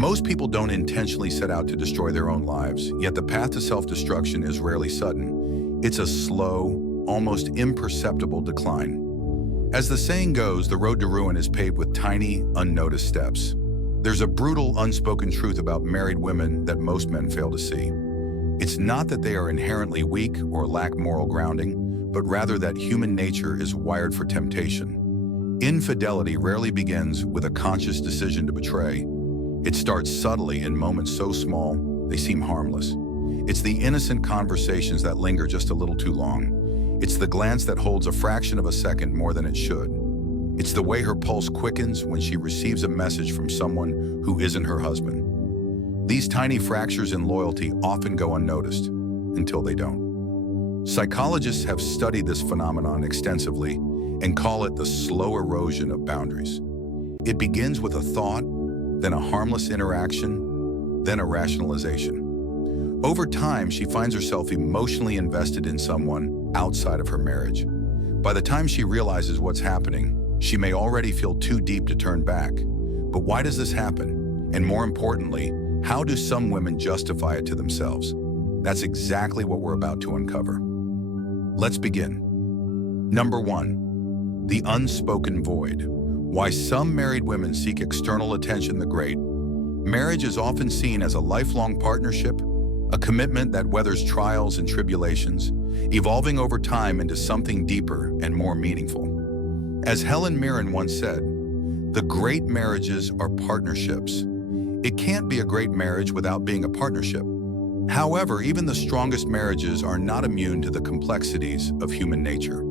Most people don't intentionally set out to destroy their own lives, yet the path to self-destruction is rarely sudden. It's a slow, almost imperceptible decline. As the saying goes, the road to ruin is paved with tiny, unnoticed steps. There's a brutal, unspoken truth about married women that most men fail to see. It's not that they are inherently weak or lack moral grounding, but rather that human nature is wired for temptation. Infidelity rarely begins with a conscious decision to betray. It starts subtly in moments so small, they seem harmless. It's the innocent conversations that linger just a little too long. It's the glance that holds a fraction of a second more than it should. It's the way her pulse quickens when she receives a message from someone who isn't her husband. These tiny fractures in loyalty often go unnoticed until they don't. Psychologists have studied this phenomenon extensively and call it the slow erosion of boundaries. It begins with a thought, then a harmless interaction, then a rationalization. Over time, she finds herself emotionally invested in someone outside of her marriage. By the time she realizes what's happening, she may already feel too deep to turn back. But why does this happen? And more importantly, how do some women justify it to themselves? That's exactly what we're about to uncover. Let's begin. Number 1, the unspoken void. Why some married women seek external attention. The great marriage is often seen as a lifelong partnership, a commitment that weathers trials and tribulations, evolving over time into something deeper and more meaningful. As Helen Mirren once said, "The great marriages are partnerships." It can't be a great marriage without being a partnership. However, even the strongest marriages are not immune to the complexities of human nature.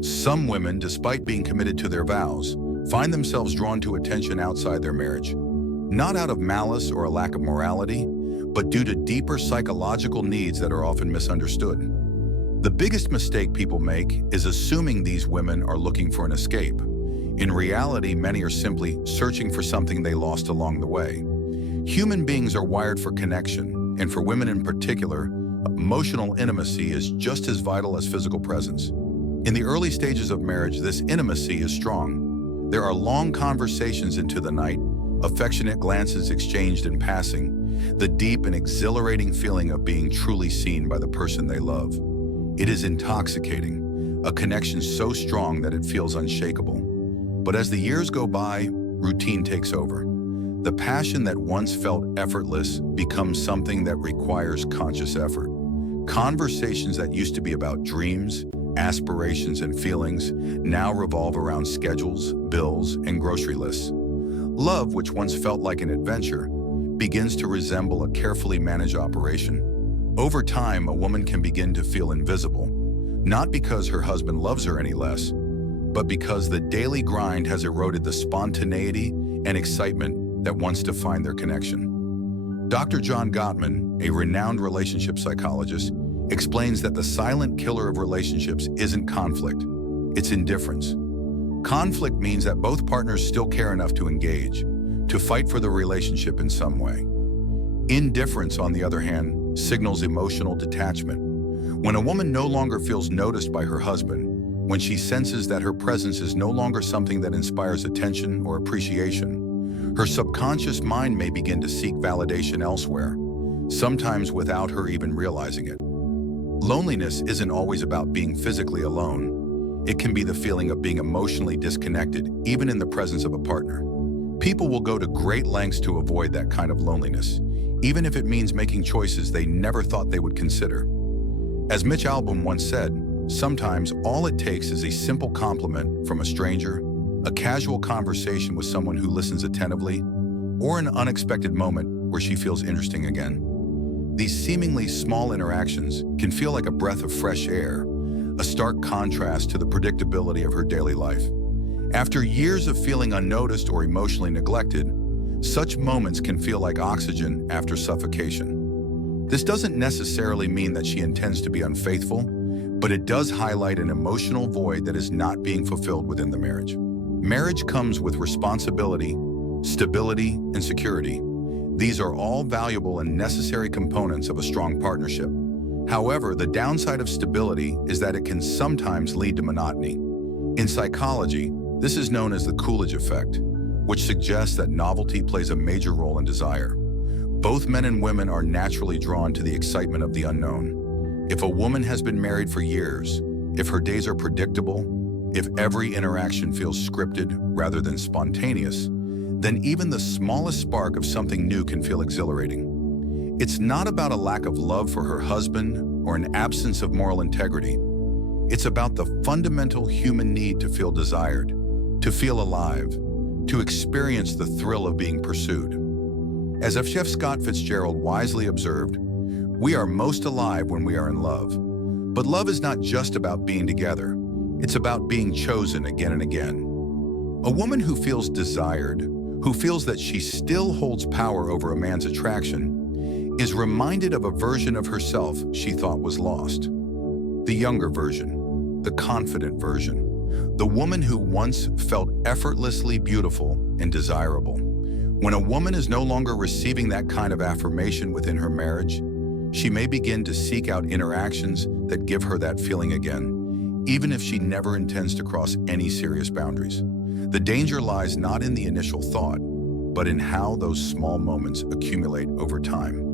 Some women, despite being committed to their vows, find themselves drawn to attention outside their marriage, not out of malice or a lack of morality, but due to deeper psychological needs that are often misunderstood. The biggest mistake people make is assuming these women are looking for an escape. In reality, many are simply searching for something they lost along the way. Human beings are wired for connection, and for women in particular, emotional intimacy is just as vital as physical presence. In the early stages of marriage, this intimacy is strong. There are long conversations into the night, affectionate glances exchanged in passing, the deep and exhilarating feeling of being truly seen by the person they love. It is intoxicating, a connection so strong that it feels unshakable. But as the years go by, routine takes over. The passion that once felt effortless becomes something that requires conscious effort. Conversations that used to be about dreams, aspirations, and feelings now revolve around schedules, bills, and grocery lists. Love, which once felt like an adventure, begins to resemble a carefully managed operation. Over time, a woman can begin to feel invisible, not because her husband loves her any less, but because the daily grind has eroded the spontaneity and excitement that once defined their connection. Dr. John Gottman, a renowned relationship psychologist, explains that the silent killer of relationships isn't conflict, it's indifference. Conflict means that both partners still care enough to engage, to fight for the relationship in some way. Indifference, on the other hand, signals emotional detachment. When a woman no longer feels noticed by her husband, when she senses that her presence is no longer something that inspires attention or appreciation, her subconscious mind may begin to seek validation elsewhere, sometimes without her even realizing it. Loneliness isn't always about being physically alone. It can be the feeling of being emotionally disconnected, even in the presence of a partner. People will go to great lengths to avoid that kind of loneliness, even if it means making choices they never thought they would consider. As Mitch Albom once said, sometimes all it takes is a simple compliment from a stranger, a casual conversation with someone who listens attentively, or an unexpected moment where she feels interesting again. These seemingly small interactions can feel like a breath of fresh air, a stark contrast to the predictability of her daily life. After years of feeling unnoticed or emotionally neglected, such moments can feel like oxygen after suffocation. This doesn't necessarily mean that she intends to be unfaithful, but it does highlight an emotional void that is not being fulfilled within the marriage. Marriage comes with responsibility, stability, and security. These are all valuable and necessary components of a strong partnership. However, the downside of stability is that it can sometimes lead to monotony. In psychology, this is known as the Coolidge effect, which suggests that novelty plays a major role in desire. Both men and women are naturally drawn to the excitement of the unknown. If a woman has been married for years, if her days are predictable, if every interaction feels scripted rather than spontaneous, then even the smallest spark of something new can feel exhilarating. It's not about a lack of love for her husband or an absence of moral integrity. It's about the fundamental human need to feel desired, to feel alive, to experience the thrill of being pursued. As F. Scott Fitzgerald wisely observed, we are most alive when we are in love. But love is not just about being together. It's about being chosen again and again. A woman who feels desired, who feels that she still holds power over a man's attraction, is reminded of a version of herself she thought was lost. The younger version, the confident version, the woman who once felt effortlessly beautiful and desirable. When a woman is no longer receiving that kind of affirmation within her marriage, she may begin to seek out interactions that give her that feeling again, even if she never intends to cross any serious boundaries. The danger lies not in the initial thought, but in how those small moments accumulate over time.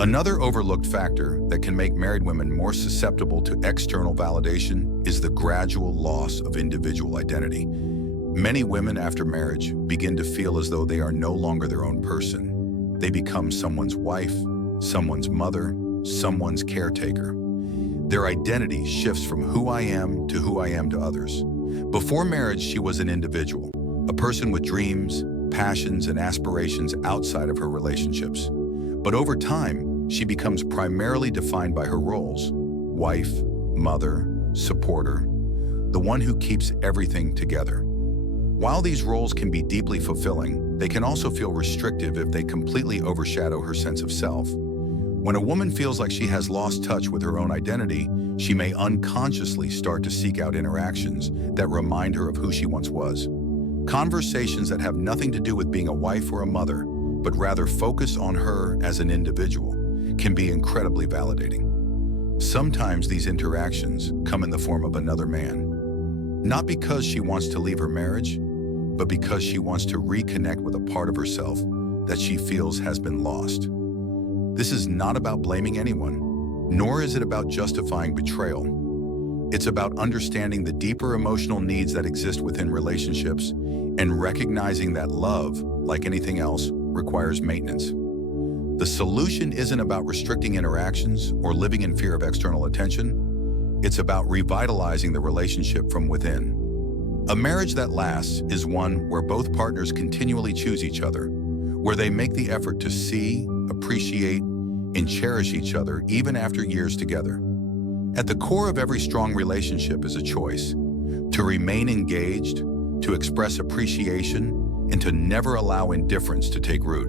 Another overlooked factor that can make married women more susceptible to external validation is the gradual loss of individual identity. Many women after marriage begin to feel as though they are no longer their own person. They become someone's wife, someone's mother, someone's caretaker. Their identity shifts from who I am to others. Before marriage, she was an individual, a person with dreams, passions, and aspirations outside of her relationships. But over time, she becomes primarily defined by her roles: wife, mother, supporter, the one who keeps everything together. While these roles can be deeply fulfilling, they can also feel restrictive if they completely overshadow her sense of self. When a woman feels like she has lost touch with her own identity, she may unconsciously start to seek out interactions that remind her of who she once was. Conversations that have nothing to do with being a wife or a mother, but rather focus on her as an individual, can be incredibly validating. Sometimes these interactions come in the form of another man, not because she wants to leave her marriage, but because she wants to reconnect with a part of herself that she feels has been lost. This is not about blaming anyone, nor is it about justifying betrayal. It's about understanding the deeper emotional needs that exist within relationships and recognizing that love, like anything else, requires maintenance. The solution isn't about restricting interactions or living in fear of external attention. It's about revitalizing the relationship from within. A marriage that lasts is one where both partners continually choose each other, where they make the effort to see, appreciate, and cherish each other even after years together. At the core of every strong relationship is a choice: to remain engaged, to express appreciation, and to never allow indifference to take root.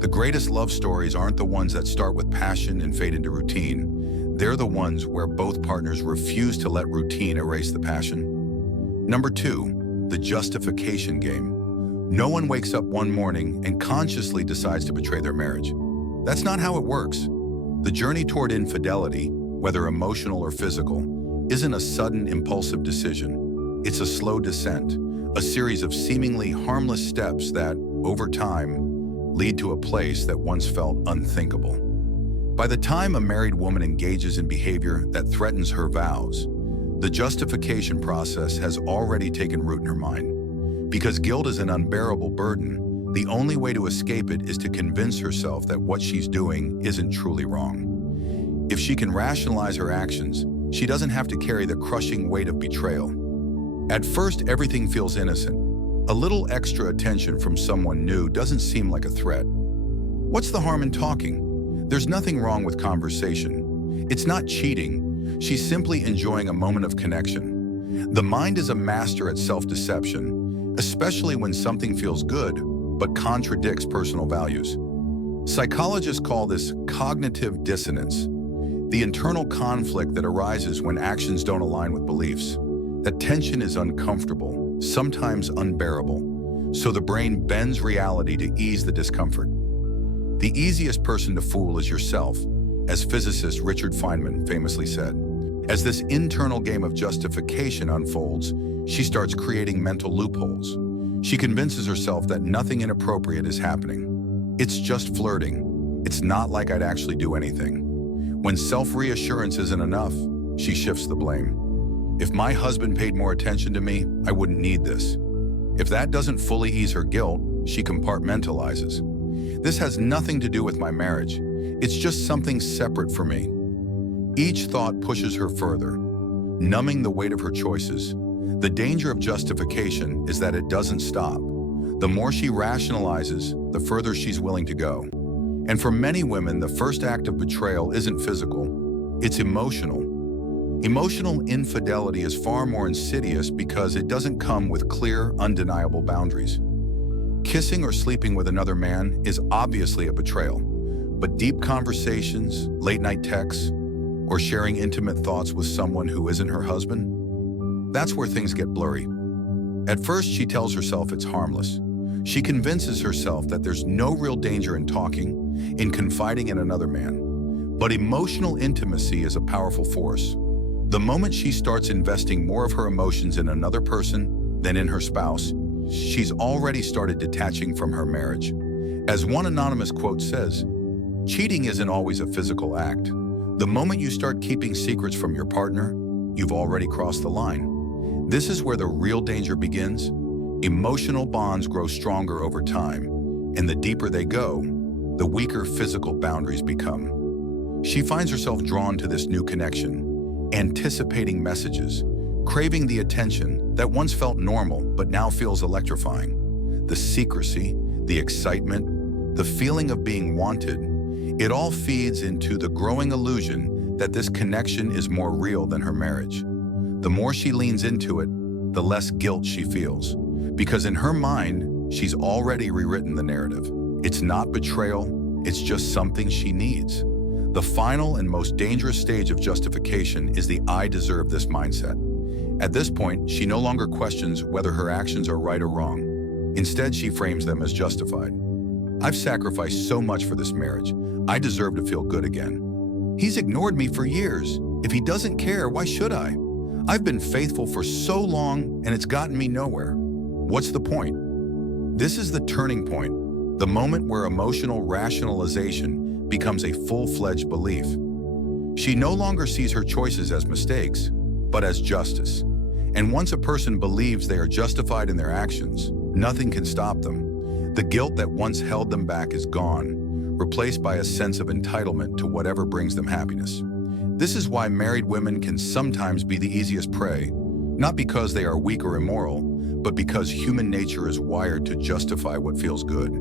The greatest love stories aren't the ones that start with passion and fade into routine. They're the ones where both partners refuse to let routine erase the passion. Number 2, the justification game. No one wakes up one morning and consciously decides to betray their marriage. That's not how it works. The journey toward infidelity, whether emotional or physical, isn't a sudden, impulsive decision. It's a slow descent, a series of seemingly harmless steps that, over time, lead to a place that once felt unthinkable. By the time a married woman engages in behavior that threatens her vows, the justification process has already taken root in her mind. Because guilt is an unbearable burden, the only way to escape it is to convince herself that what she's doing isn't truly wrong. If she can rationalize her actions, she doesn't have to carry the crushing weight of betrayal. At first, everything feels innocent. A little extra attention from someone new doesn't seem like a threat. What's the harm in talking? There's nothing wrong with conversation. It's not cheating. She's simply enjoying a moment of connection. The mind is a master at self-deception, especially when something feels good but contradicts personal values. Psychologists call this cognitive dissonance, the internal conflict that arises when actions don't align with beliefs. That tension is uncomfortable, sometimes unbearable, so the brain bends reality to ease the discomfort. The easiest person to fool is yourself, as physicist Richard Feynman famously said. As this internal game of justification unfolds, she starts creating mental loopholes. She convinces herself that nothing inappropriate is happening. It's just flirting. It's not like I'd actually do anything. When self-reassurance isn't enough, she shifts the blame. If my husband paid more attention to me, I wouldn't need this. If that doesn't fully ease her guilt, she compartmentalizes. This has nothing to do with my marriage. It's just something separate for me. Each thought pushes her further, numbing the weight of her choices. The danger of justification is that it doesn't stop. The more she rationalizes, the further she's willing to go. And for many women, the first act of betrayal isn't physical, it's emotional. Emotional infidelity is far more insidious because it doesn't come with clear, undeniable boundaries. Kissing or sleeping with another man is obviously a betrayal, but deep conversations, late-night texts, or sharing intimate thoughts with someone who isn't her husband, that's where things get blurry. At first, she tells herself it's harmless. She convinces herself that there's no real danger in talking, in confiding in another man. But emotional intimacy is a powerful force. The moment she starts investing more of her emotions in another person than in her spouse, she's already started detaching from her marriage. As one anonymous quote says, cheating isn't always a physical act. The moment you start keeping secrets from your partner, you've already crossed the line. This is where the real danger begins. Emotional bonds grow stronger over time, and the deeper they go, the weaker physical boundaries become. She finds herself drawn to this new connection, anticipating messages, craving the attention that once felt normal but now feels electrifying. The secrecy, the excitement, the feeling of being wanted, it all feeds into the growing illusion that this connection is more real than her marriage. The more she leans into it, the less guilt she feels, because in her mind, she's already rewritten the narrative. It's not betrayal, it's just something she needs. The final and most dangerous stage of justification is the I deserve this mindset. At this point, she no longer questions whether her actions are right or wrong. Instead, she frames them as justified. I've sacrificed so much for this marriage. I deserve to feel good again. He's ignored me for years. If he doesn't care, why should I? I've been faithful for so long, and it's gotten me nowhere. What's the point? This is the turning point, the moment where emotional rationalization becomes a full-fledged belief. She no longer sees her choices as mistakes, but as justice. And once a person believes they are justified in their actions, nothing can stop them. The guilt that once held them back is gone, replaced by a sense of entitlement to whatever brings them happiness. This is why married women can sometimes be the easiest prey, not because they are weak or immoral, but because human nature is wired to justify what feels good.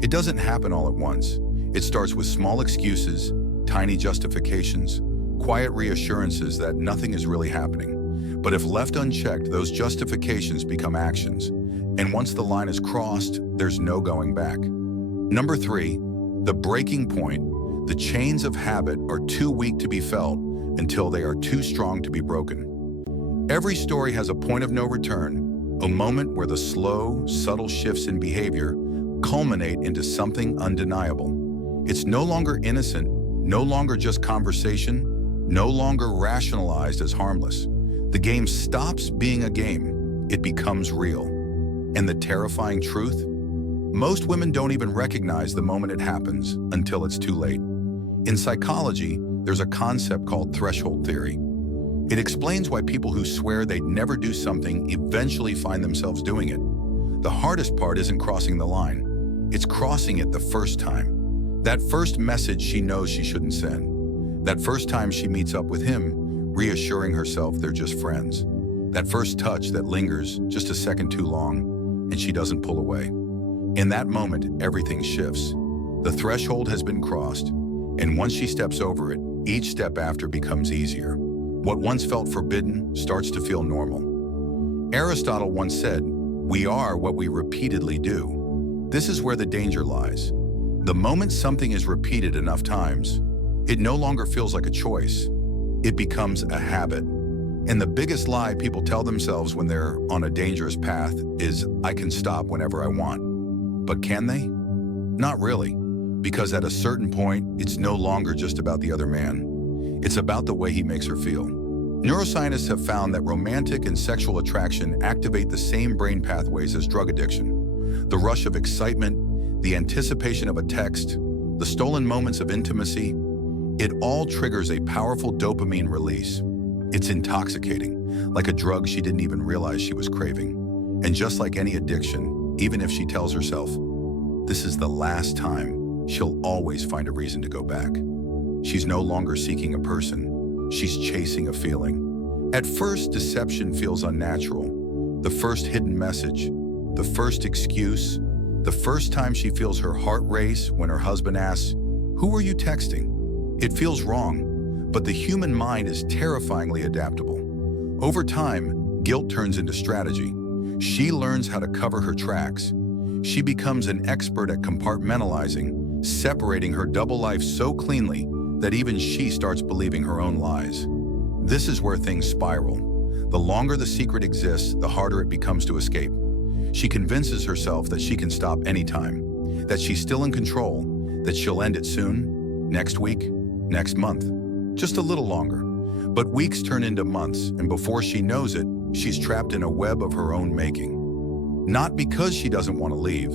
It doesn't happen all at once. It starts with small excuses, tiny justifications, quiet reassurances that nothing is really happening. But if left unchecked, those justifications become actions. And once the line is crossed, there's no going back. Number 3, the breaking point. The chains of habit are too weak to be felt until they are too strong to be broken. Every story has a point of no return, a moment where the slow, subtle shifts in behavior culminate into something undeniable. It's no longer innocent, no longer just conversation, no longer rationalized as harmless. The game stops being a game. It becomes real. And the terrifying truth? Most women don't even recognize the moment it happens until it's too late. In psychology, there's a concept called threshold theory. It explains why people who swear they'd never do something eventually find themselves doing it. The hardest part isn't crossing the line. It's crossing it the first time. That first message she knows she shouldn't send. That first time she meets up with him, reassuring herself they're just friends. That first touch that lingers just a second too long, and she doesn't pull away. In that moment, everything shifts. The threshold has been crossed, and once she steps over it, each step after becomes easier. What once felt forbidden starts to feel normal. Aristotle once said, "We are what we repeatedly do." This is where the danger lies. The moment something is repeated enough times, it no longer feels like a choice. It becomes a habit. And the biggest lie people tell themselves when they're on a dangerous path is, I can stop whenever I want. But can they? Not really, because at a certain point, it's no longer just about the other man. It's about the way he makes her feel. Neuroscientists have found that romantic and sexual attraction activate the same brain pathways as drug addiction. The rush of excitement, the anticipation of a text, the stolen moments of intimacy, it all triggers a powerful dopamine release. It's intoxicating, like a drug she didn't even realize she was craving. And just like any addiction, even if she tells herself, this is the last time, she'll always find a reason to go back. She's no longer seeking a person, she's chasing a feeling. At first, deception feels unnatural. The first hidden message, the first excuse, the first time she feels her heart race when her husband asks, "Who are you texting?" It feels wrong. But the human mind is terrifyingly adaptable. Over time, guilt turns into strategy. She learns how to cover her tracks. She becomes an expert at compartmentalizing, separating her double life so cleanly that even she starts believing her own lies. This is where things spiral. The longer the secret exists, the harder it becomes to escape. She convinces herself that she can stop anytime, that she's still in control, that she'll end it soon, next week, next month. Just a little longer. But weeks turn into months, and before she knows it, she's trapped in a web of her own making. Not because she doesn't want to leave,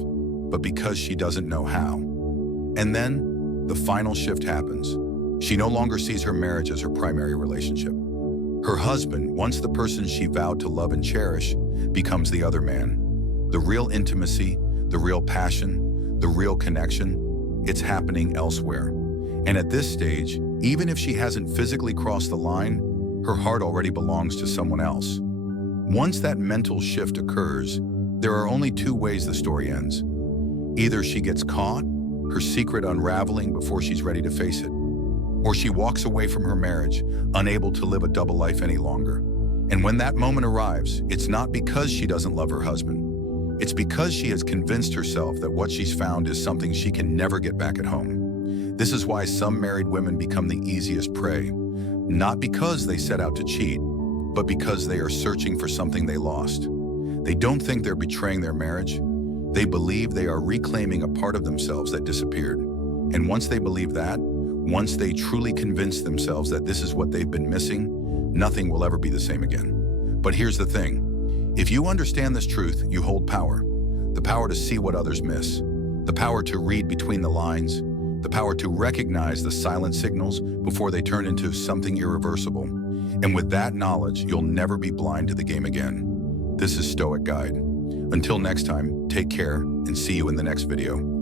but because she doesn't know how. And then, the final shift happens. She no longer sees her marriage as her primary relationship. Her husband, once the person she vowed to love and cherish, becomes the other man. The real intimacy, the real passion, the real connection, it's happening elsewhere. And at this stage, even if she hasn't physically crossed the line, her heart already belongs to someone else. Once that mental shift occurs, there are only two ways the story ends. Either she gets caught, her secret unraveling before she's ready to face it, or she walks away from her marriage, unable to live a double life any longer. And when that moment arrives, it's not because she doesn't love her husband. It's because she has convinced herself that what she's found is something she can never get back at home. This is why some married women become the easiest prey, not because they set out to cheat, but because they are searching for something they lost. They don't think they're betraying their marriage. They believe they are reclaiming a part of themselves that disappeared. And once they believe that, once they truly convince themselves that this is what they've been missing, nothing will ever be the same again. But here's the thing. If you understand this truth, you hold power. The power to see what others miss. The power to read between the lines. The power to recognize the silent signals before they turn into something irreversible. And with that knowledge, you'll never be blind to the game again. This is Stoic Guide. Until next time, take care and see you in the next video.